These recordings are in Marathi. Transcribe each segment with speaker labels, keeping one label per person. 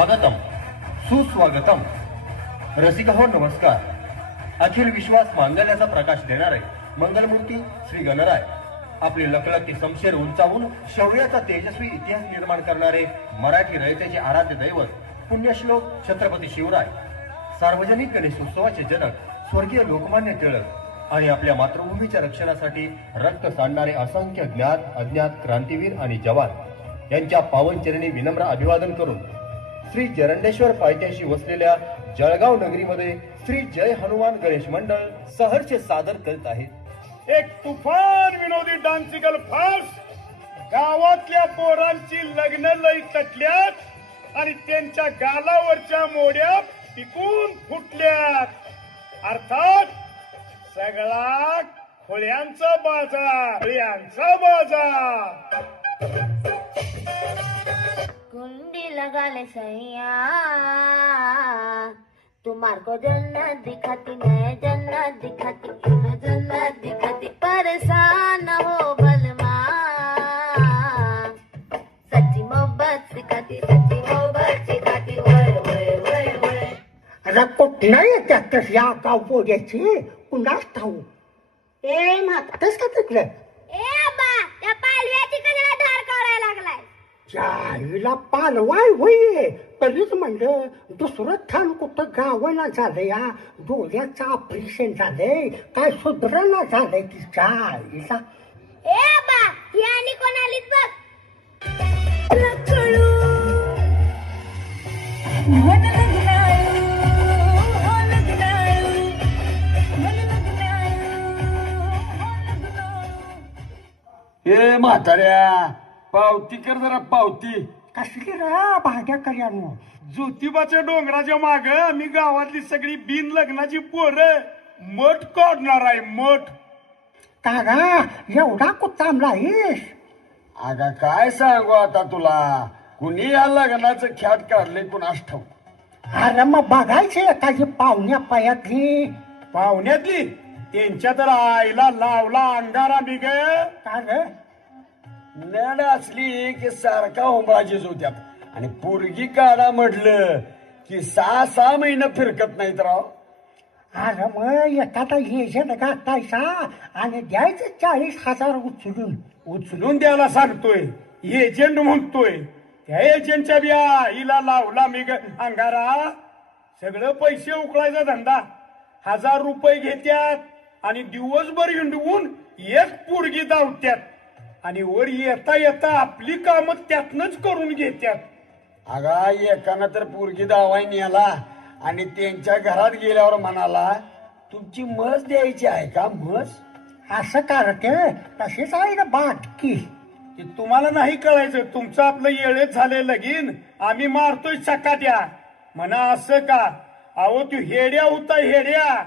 Speaker 1: स्वागतम सुस्वागतम. रसिका हो नमस्कार. अखिल विश्वास मांगल्याचा प्रकाश देणारे मंगलमूर्ती श्री गणराय आपले लखलखी समशेर उंचावून शौर्याचा तेजस्वी इतिहास निर्माण करणारे मराठी रयतेचे आराध्य दैवत पुण्यश्लोक छत्रपती शिवराय सार्वजनिक गणेशोत्सवाचे जनक स्वर्गीय लोकमान्य टिळक आणि आपल्या मातृभूमीच्या रक्षणासाठी रक्त सांडणारे असंख्य ज्ञात अज्ञात क्रांतीवीर आणि जवान यांच्या पावनचरणी विनम्र अभिवादन करून श्री जरंडेश्वर पायथ्याशी वसलेल्या जळगाव नगरीमध्ये श्री जय हनुमान गणेश मंडळ सहर्ष सादर करीत आहे.
Speaker 2: एक तुफान विनोदी डान्सिकल फास्ट गावातल्या पोरांची लग्न लई तटल्यात आणि त्यांच्या गालावरच्या मोड्या टिकून फुटल्यात. अर्थात सगळा खोळ्यांचा बाजार खोळ्यांचा बाजार
Speaker 3: कुंडी लगा ले सैया. तुम्हारे को जन्नत दिखाती मैं जन्नत दिखाती मैं जन्नत दिखाती परेशान हो बलमा. सच्ची मोहब्बत सिखाती सच्ची मोहब्बत सिखाती वय वय वय वय.
Speaker 4: अरे कुठनं येतात तस या गाव पोऱ्याची कुणाच ठाऊ
Speaker 3: ए म्हाता.
Speaker 4: तस का तिकडे
Speaker 3: ए आबा त्या पालव्याची कशाला धार काढायला
Speaker 4: चाईला पालवाय होई तरीच म्हणलं दुसरं ठाण कुठं गावाला झालं या डोळ्याचं ऑपरेशन झालंय. काय सुधरणा झालंय ती चाईला
Speaker 3: ए आबा ही आणि कोण आलीत बघ?
Speaker 2: हे म्हाताऱ्या पावती कर जरा पावती.
Speaker 4: कसली रा भाग्या कल्याणू.
Speaker 2: ज्योतिबाच्या डोंगराच्या माग आम्ही गावातली सगळी बिन लग्नाची पोरं मठ काढणार आहे मठ.
Speaker 4: का गा एवढा कुत्तामला आहेस?
Speaker 5: अगा काय सांगू आता तुला? कुणी या लग्नाचं ख्याट काढले कुणास ठाऊक?
Speaker 4: अरे मग बघायची एखादी पाहुण्या पायातली.
Speaker 2: पाहुण्यातली? त्यांच्या तर आईला लावला अंगारा बिग.
Speaker 4: का ग?
Speaker 5: नड असली की सारखा होंबाजीच होत्यात. आणि पोरगी काढा म्हटलं की सहा सहा महिने फिरकत नाहीत राव.
Speaker 4: अरे मग एखादा एजंट घातायचा आणि द्यायचं चाळीस हजार उचलून.
Speaker 2: उचलून द्यायला सांगतोय. एजंट म्हणतोय. त्या एजंटच्या बिया आईला लावला मी ग अंगारा. सगळं पैसे उकळायचा धंदा. हजार रुपये घेत्यात आणि दिवसभर हिंडवून एक पोरगी धावत्यात. आणि वर येता येता आपली कामं त्यातनच करून घेत्यात.
Speaker 5: अगा एकानं तर पोरगी दावाय नेला आणि त्यांच्या घरात गेल्यावर म्हणाला तुमची मस द्यायची आहे का मस
Speaker 4: असं करते तशीच आहे ना बाटकी
Speaker 2: की तुम्हाला नाही कळायचं तुमचं आपलं येळेच झालंय लगीन आम्ही मारतोय चकाट्या म्हणा असं का? अहो तू हेड्या होता हेड्या.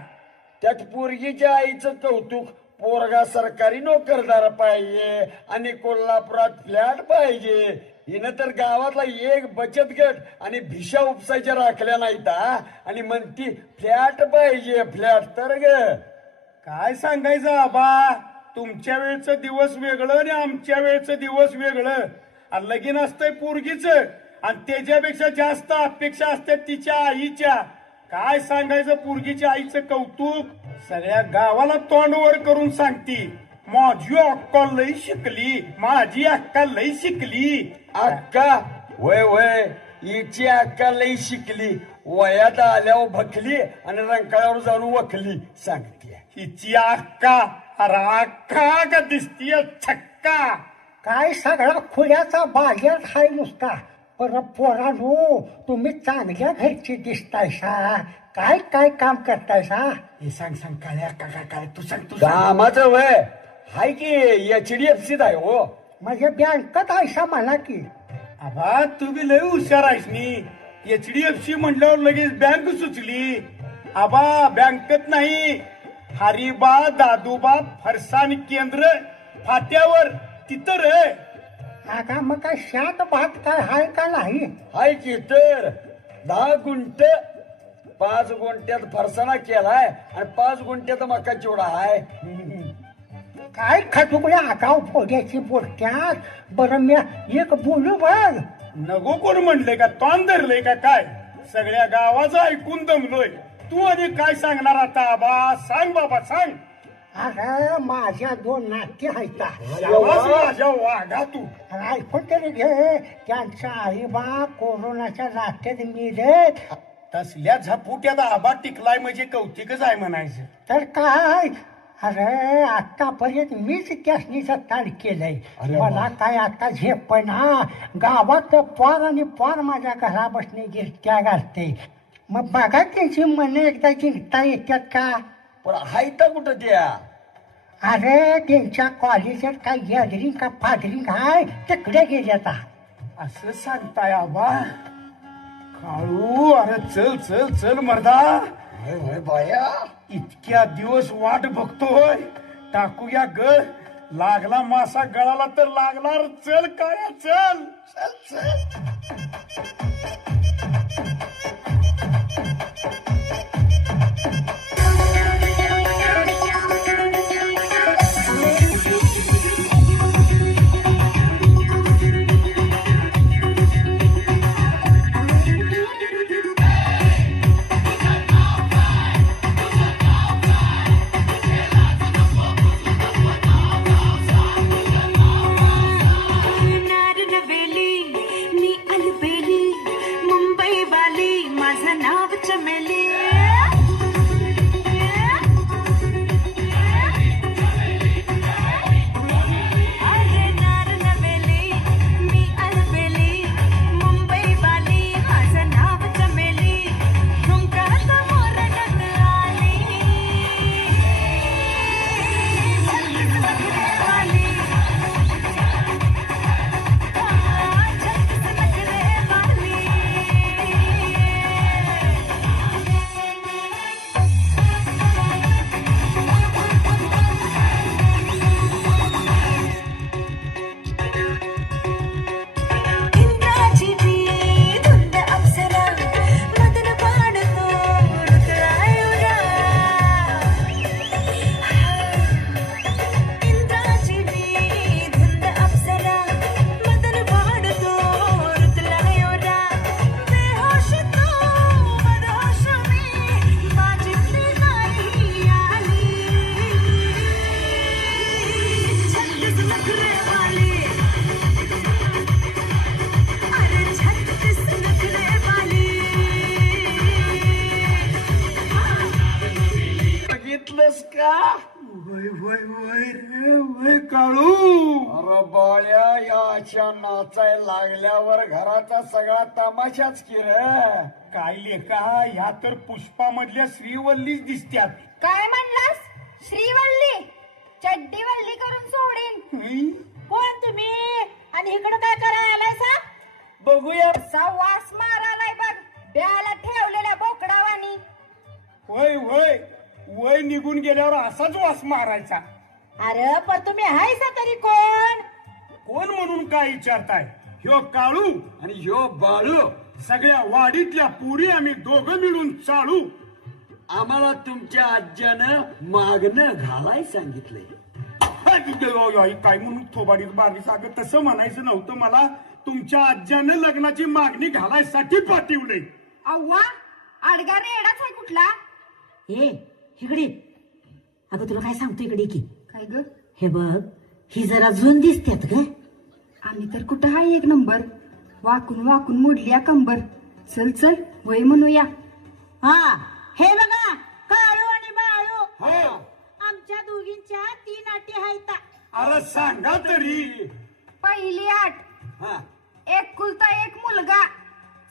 Speaker 5: त्यात पोरगीच्या आईचं कौतुक पोरगा सरकारी नोकरदार पाहिजे आणि कोल्हापुरात फ्लॅट पाहिजे. हिनं तर गावातला एक बचत गट आणि भिशा उपसायच्या राखल्या नाहीत आणि म्हणती फ्लॅट पाहिजे फ्लॅट तर ग.
Speaker 2: काय सांगायचं आबा? तुमच्या वेळचं दिवस वेगळं आणि आमच्या वेळचं दिवस वेगळं. आणि लगीन असतंय पोरगीच. आणि त्याच्यापेक्षा जास्त अपेक्षा असते तिच्या आईच्या. काय सांगायचं पोरगीच्या आईचं कौतुक? सगळ्या गावाला तोंडवर करून सांगती माझी अक्का लई शिकली माझी अक्का लई शिकली.
Speaker 5: अक्का वय वय हिची अक्का लई शिकली. वयात आल्यावर भकली आणि रंकाळावर जाऊन वखली सांगते.
Speaker 2: हिची अक्का अरे अक्का का दिसतीय छक्का?
Speaker 4: काय सगळा खुल्याचा बाजार हाय नुसता? पर पोरानो तुम्ही चांगल्या घरची दिसतायसा काय काय काम करतायसा
Speaker 2: हे? सांग सांग काय का काय काय तू सांग तू
Speaker 5: कामाचं वय. हाय की एच डी एफ सीत आहे हो.
Speaker 4: म्हणजे बँकत आयसा म्हणा की.
Speaker 2: आबा तू बी लय हुशार आहेस नी. एच डी एफ सी म्हटल्यावर लगेच बँक सुचली. आबा बँकेत नाही. हरिबा दादोबा फरसाण केंद्र फाट्यावर तिथं रे.
Speaker 4: आता मग काय शाट भात काय हाय का नाही?
Speaker 5: हाय की तर. दहा गुंट पाच गुंट्यात फरसाणा केलाय आणि पाच गुंट्यात मका चिवडा हाय.
Speaker 4: काय खटुकड्या आगाव फोड्याची बोलत्यात बरं मी एक बोलू बघ.
Speaker 2: नको कोण म्हणले का? तोंड धरलंय का काय? सगळ्या गावाचं ऐकून दमलोय. तू आणि काय सांगणार आता आबा? सांग बाबा सांग.
Speaker 4: अरे माझ्या दोन नाती आहेत.
Speaker 2: माझ्या वाघा तू.
Speaker 4: ऐकून तरी घे. त्यांचा आईबा कोरोनाच्या लाटेत मेले
Speaker 2: तसल्या झपुट्यात आबा टिकलाय म्हणजे कौतिकच आहे म्हणायचं.
Speaker 4: तर काय? अरे आतापर्यंत मीच त्यासनीचं ताड केलंय.
Speaker 2: अरे
Speaker 4: मला. काय आता झेपना गावात पोर आणि पोर माझ्या घरा बसणे गिरट्या घालते मग बघा त्यांची मन एकदा जिंकता येतात का?
Speaker 5: पण हायता कुठं त्या?
Speaker 4: अरे त्यांच्या कॉलेजात काय गॅदरिंग का फादरिंग आहे तिकडे गेल्यात
Speaker 2: असं सांगताय आबा. काळू अरे चल चल चल मर्दा.
Speaker 5: होय होय बाया.
Speaker 2: इतक्या दिवस वाट बघतोय. टाकूया गळ. लागला मासा गळाला तर लागणार. चल काय चल.
Speaker 5: चल चल. का
Speaker 2: वय वय वय रे वय काळू.
Speaker 5: अरे बाया या अशा नाचाय लागल्यावर घराचा सगळा तमाशाच की रे.
Speaker 2: काय लेखा ह्या तर पुष्पामधल्या श्रीवल्लीच दिसत्यात.
Speaker 6: काय म्हणलास? श्रीवल्ली? चड्डीवल्ली करून सोडीन.
Speaker 2: हं?
Speaker 6: कोण तुम्ही? आणि इकडं काय करायला आलाय सा?
Speaker 5: बघूया.
Speaker 6: वास मारालाय बघ. ब्याला ठेवलेल्या बोकडावानी.
Speaker 2: वय वय वय निघून गेल्यावर असाच वास मारायचा.
Speaker 6: अरे पण तुम्ही हाय सा तरी कोण?
Speaker 2: कोण म्हणून काय विचारताय? ह्यो काळू
Speaker 5: आणि ह्यो बाळू.
Speaker 2: सगळ्या वाडीतल्या पुरी आम्ही दोघं मिळून चालू.
Speaker 5: आम्हाला तुमच्या आज्यानं मागणं घालाय सांगितलंय.
Speaker 2: काय म्हणून थोबाडीत बारी साग तसं म्हणायचं नव्हतं मला. तुमच्या आज्यानं लग्नाची मागणी घालायसाठी पाठवले
Speaker 6: अव्वा अडगा रेडाच आहे कुठला?
Speaker 7: ए इकडे. अगं तुला काय सांगतो इकडे की?
Speaker 6: काय ग?
Speaker 7: हे बघ ही जरा जुन दिसत्यात ग.
Speaker 6: आम्ही तर कुठं हाय एक नंबर? वाकून वाकून मोडली कंबर. चल चल वय म्हणूया.
Speaker 7: हा हे बघा काळू आणि बाळू.
Speaker 2: हो.
Speaker 7: आमच्या दोघींच्या तीन अटी आहेत.
Speaker 2: अरे सांगा तरी.
Speaker 6: पहिली आठ
Speaker 5: हा.
Speaker 6: एकुलता एक मुलगा.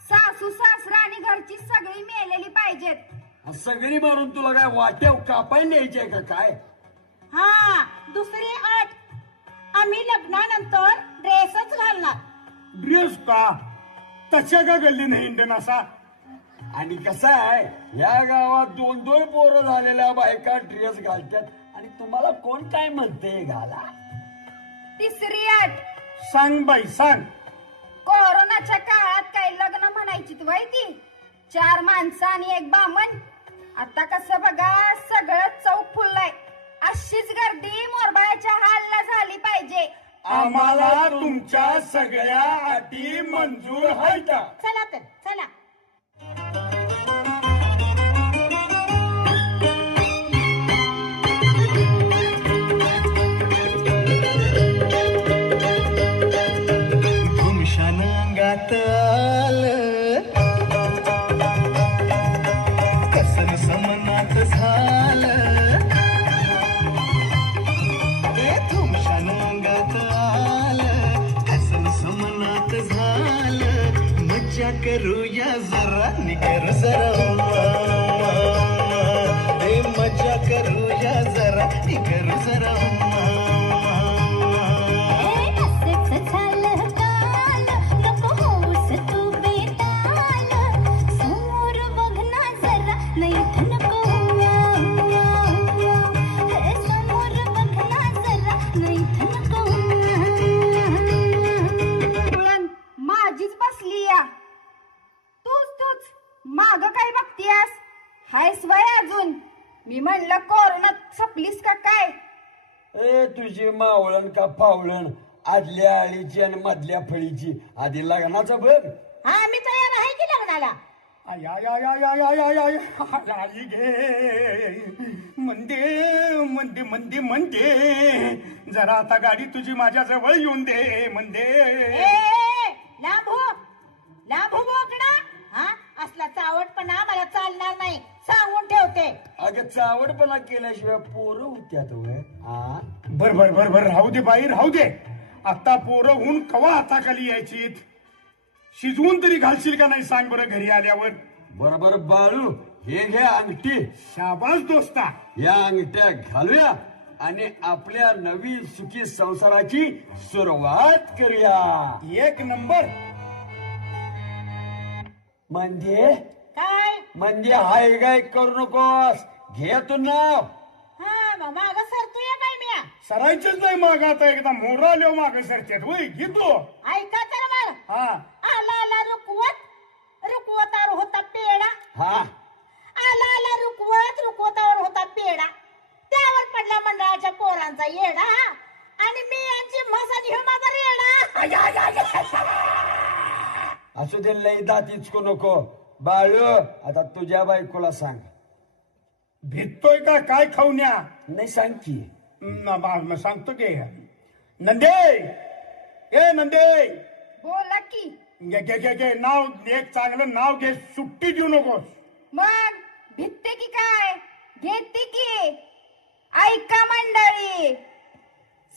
Speaker 6: सासू सासरा आणि घरची सगळी मेलेली पाहिजेत.
Speaker 5: सगळी मारून तुला काय वाट्याव कापाय न्यायचंय का काय?
Speaker 7: हा दुसरी अट आम्ही लग्नानंतर ड्रेसच घालणार.
Speaker 2: ड्रेस का? तशा का गल्ली नाही इंडियन असा?
Speaker 5: आणि कसं आहे या गावात दोन दोन पोरं झालेल्या बायका ड्रेस घालतात. आणि तुम्हाला कोण काय म्हणते घाला?
Speaker 6: तिसरी आठ.
Speaker 2: सांग बाई सांग.
Speaker 6: कोरोनाच्या काळात काय लग्न म्हणायची तू ती? चार माणसं आणि एक बामण. आता कसं बघा सगळं चौक फुललाय. अशीच गर्दी मोरबाळ्याच्या हालला झाली पाहिजे.
Speaker 2: आम्हाला तुमच्या सगळ्या अटी मंजूर आहेत.
Speaker 7: चला तर चला.
Speaker 8: मज्जा करूया जरा निकर जरा
Speaker 5: तुझी मावळण का फावळण आदल्या आळीची आणि मधल्या फळीची. आधी लग्नाचं बघ.
Speaker 7: हा मी तयार आहे की लग्नाला?
Speaker 2: आय, आय, आय, आय, आय, आय, आय, आय, आय, आई गे. मंदे मंदे मंदे मंदे. जरा आता गाडी तुझी माझ्या जवळ येऊन दे मंदे.
Speaker 7: ए, लांब हो लांब हो बोकडा. असला चावटपणा मला चालणार नाही. सांगून ठेवते.
Speaker 5: अगं चावडपणा केल्याशिवाय पोरं होत्यात वय हा
Speaker 2: बर बर बर बर राहू दे बाई राहू दे. आता पोरं होऊन कवा हाताखाली यायची शिजवून तरी घालशील का नाही सांग बरं घरी आल्यावर?
Speaker 5: बरोबर बाळू. हे घे अंगठी.
Speaker 2: शाबास दोस्ता.
Speaker 5: या अंगठ्या घालूया आणि आपल्या नवीन सुखी संसाराची सुरुवात करूया.
Speaker 2: एक नंबर.
Speaker 5: म्हणजे
Speaker 7: काय?
Speaker 5: म्हणजे हाय गाय करू नकोस. घे तू नाव.
Speaker 7: हा मग माग सरतोय काय मी
Speaker 2: सरायचंच नाही माग आता एकदा मोर आलो माग सरच्यात होय घेतो
Speaker 7: ऐका तर मग.
Speaker 2: हा.
Speaker 7: आला आला रुकवत. रुकवतावर होता पेडा
Speaker 5: हा.
Speaker 7: आला आला रुकवत रुकवतावर होता पेडा त्यावर पडला मंडळाच्या पोरांचा येडा. आणि मी यांची म्हसाची हो माझा रेडा.
Speaker 5: असू दे लई दात इचकू नको. बाळू आता तुझ्या बायकोला सांग.
Speaker 2: भिजतोय का? काय खाऊन्या
Speaker 5: नाही सांग की.
Speaker 2: न- बा- म- सांगतो की. नंदे! ए नंदे!
Speaker 6: बोला की.
Speaker 2: घे घे घे घे. नाव एक चांगलं नाव घे. सुट्टी देऊ नकोस.
Speaker 6: मग भित्ते की काय? घेते की. ऐका मंडळी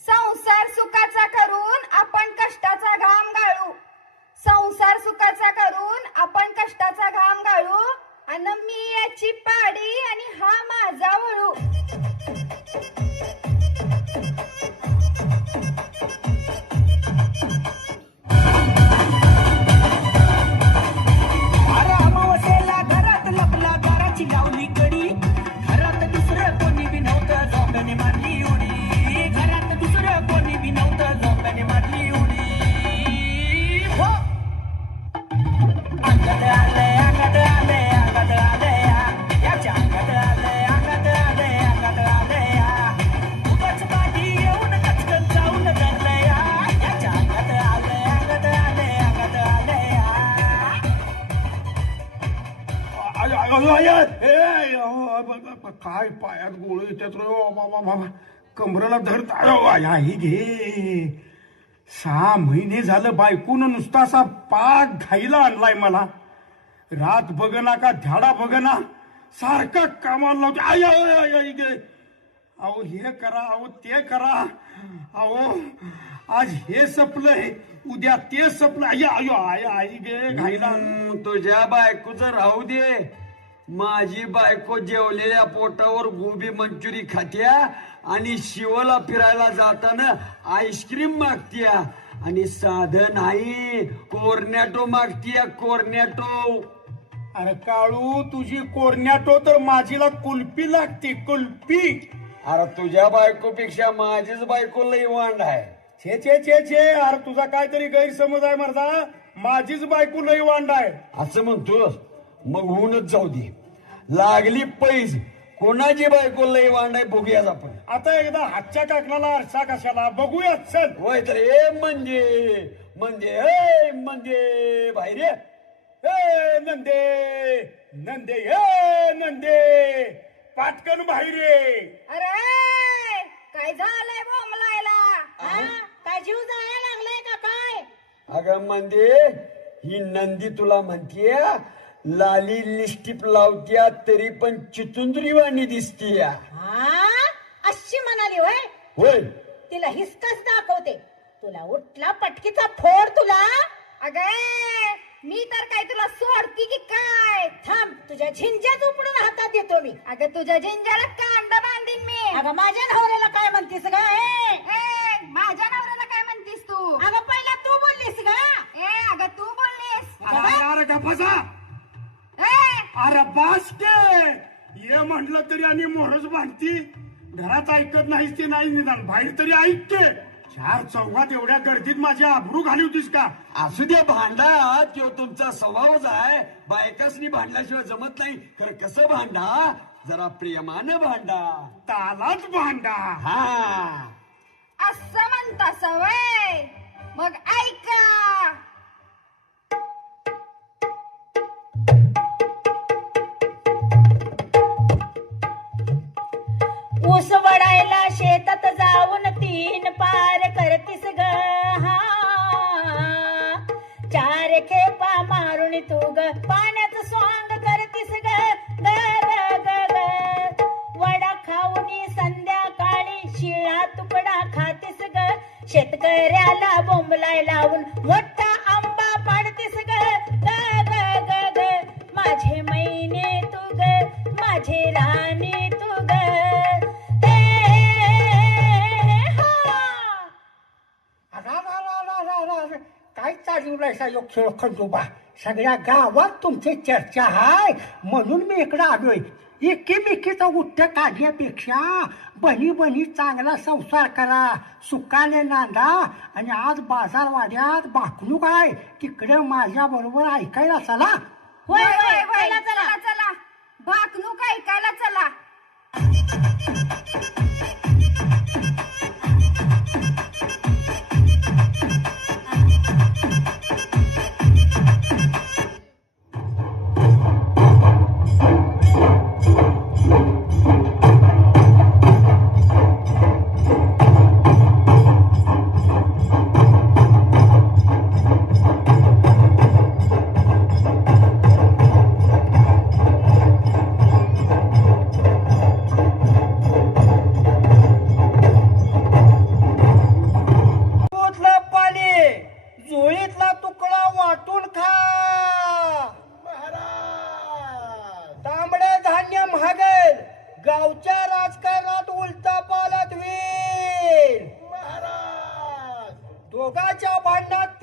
Speaker 6: संसार सुखाचा करून आपण कष्टाचा घाम गाळू. संसार सुखाचा करून आपण कष्टाचा घाम गाळू आणि मी याची पाडी आणि हा माझा वळू.
Speaker 2: बाबा, बाबा. कमरेला धरत आयो, घे सहा महिने झालं बायकून नुसता असा पाक घाईला आणलाय मला. रात बघना का ध्याडा बघना सारखा कामाला लावतो. आय आय, आई गे. घे अहो हे करा अहो ते करा. अहो आज हे सपलंय उद्या ते सपलं आय आय आय आई गे घाईला
Speaker 5: तुझ्या बायकोचं राहू दे. माझी बायको जेवलेल्या पोटावर गोबी मंचुरी खात्या आणि शिवला फिरायला जाताना आईस्क्रीम मागत्या. आणि साधं नाही कोर्नॅटो मागतीया कोर्नॅटो.
Speaker 2: अरे काळू तुझी कोरण्याटो तर माझीला कुल्फी लागते कुल्फी.
Speaker 5: अरे तुझ्या बायकोपेक्षा माझीच बायको लई वांड आहे.
Speaker 2: छे छे छे छे. अरे तुझा काहीतरी गैरसमज आहे मर्दा. माझीच बायको लई वांड आहे.
Speaker 5: असं म्हणतोस? मग होऊनच जाऊ दे. लागली पैज. कोणाची बायको लई वांड आहे बघूयाच आपण.
Speaker 2: आता एकदा हातच्या काकणाला आरसा कशाला? बघूया चल.
Speaker 5: होय तर ए म्हणजे म्हणजे ए म्हणजे बाहेर ये.
Speaker 2: ए नंदे नंदे ए नंदे. पाटकन बाहेर ये.
Speaker 6: अरे काय झालंय बोंबलायला
Speaker 7: हा? काय जीव जायला लागलाय का काय?
Speaker 5: अगं म्हणजे ही नंदी तुला म्हणतीय लाली लिस्टिप लावत्या तरी पण चितुंद्रीवाणी दिसतीय.
Speaker 7: हा? अशी म्हणाली होय?
Speaker 5: होय.
Speaker 7: तिला हिसकाच दाखवते. तुला उठला पटकीचा फोड तुला?
Speaker 6: अगे मी तर काय तुला सोडती की काय?
Speaker 7: थांब तुझ्या झिंज्याच उपडून हातात देतो मी.
Speaker 6: अगं तुझ्या झिंजाला कांदा बांधीन मी.
Speaker 7: अगं माझ्या नवऱ्याला काय म्हणतीस ग ए?
Speaker 6: ए, माझ्या नवऱ्याला काय म्हणतीस तू?
Speaker 7: अगं पहिला तू बोललीस ग.
Speaker 6: ए अगं तू बोललीस.
Speaker 2: अरे अरे गप्पाचा
Speaker 6: ए
Speaker 2: अरे बास के! ये म्हटलं तरी आणि मोहरच बांधती घरात ऐकत नाहीस ती नाही निदान? बाहेर तरी ऐकते चार चौघात एवढ्या गर्दीत माझी आबरू घाली होतीस का?
Speaker 5: असू द्या भांडा तो तुमचा स्वभावच आहे. बायकासनी भांडल्याशिवाय जमत नाही. खरं कसं भांडा? जरा प्रेमानं भांडा.
Speaker 2: तालाच भांडा.
Speaker 5: हा.
Speaker 6: असं म्हणता सवय. मग ऐका.
Speaker 7: ऊस वडायला शेतात जाऊन तीन पार करतीस ग. चार खेपा मारून तू ग. पाण्याचं स्वांग करतीस ग. ग ग वडा खाऊनी संध्याकाळी शिळा तुकडा खातीस ग. शेतकऱ्याला बोंबलाय लावून मोठा आंबा पाडतीस ग. ग ग ग माझे महिने तू ग. माझे राणी
Speaker 4: काय चालू राहायचा योग खेळ खंडोबा? सगळ्या गावात तुमची चर्चा आहे. म्हणून मी इकडं आलोय. एकीमेकीचा उठ्ठ काढण्यापेक्षा बनी बनी चांगला संसार करा. सुकाने नांदा. आणि आज बाजारवाड्यात बाकणूक आहे. तिकडे माझ्या बरोबर ऐकायला चला.
Speaker 7: होय
Speaker 6: होय,
Speaker 7: होय चला
Speaker 6: चला
Speaker 7: चला
Speaker 6: चला. भाकणूक ऐकायला चला.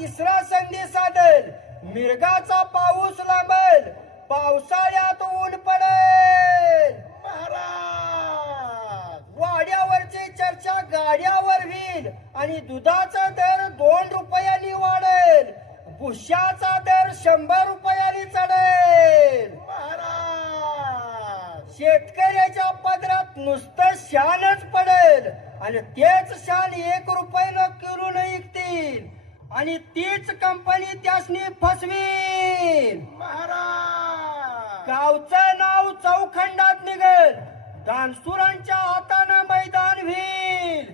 Speaker 9: तिसरा संधी साधेल. मिरगाचा पाऊस लांबेल पावसाळ्यात ऊन पडेल. वाड्यावरची चर्चा गाड्यावर होईल आणि दुधाचा दर दोन रुपयांनी वाढेल. भुशाचा दर शंभर रुपयांनी चढेल. शेतकऱ्याच्या पदरात नुसतं शानच पडेल. आणि तेच शान एक रुपयानं किलोनं विकतील. आणि तीच कंपनी त्यासनी फसवील गावचं नाव चौखंडात निघेल. दानसुरांच्या हातानं मैदान होईल.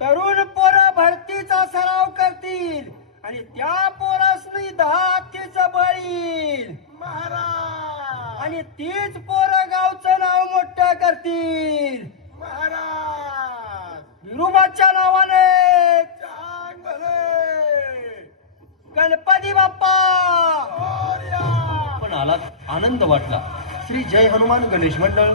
Speaker 9: तरुण पोरं भरतीचा सराव करतील. आणि त्या पोरासनी दहा हत्तीचं बळील आणि तीच पोरं गावचं नाव मोठं करतील. विरुबाच्या नावाने! गणपती बाप्पा!
Speaker 1: पण आलात आनंद वाटला. श्री जय हनुमान गणेश मंडळ.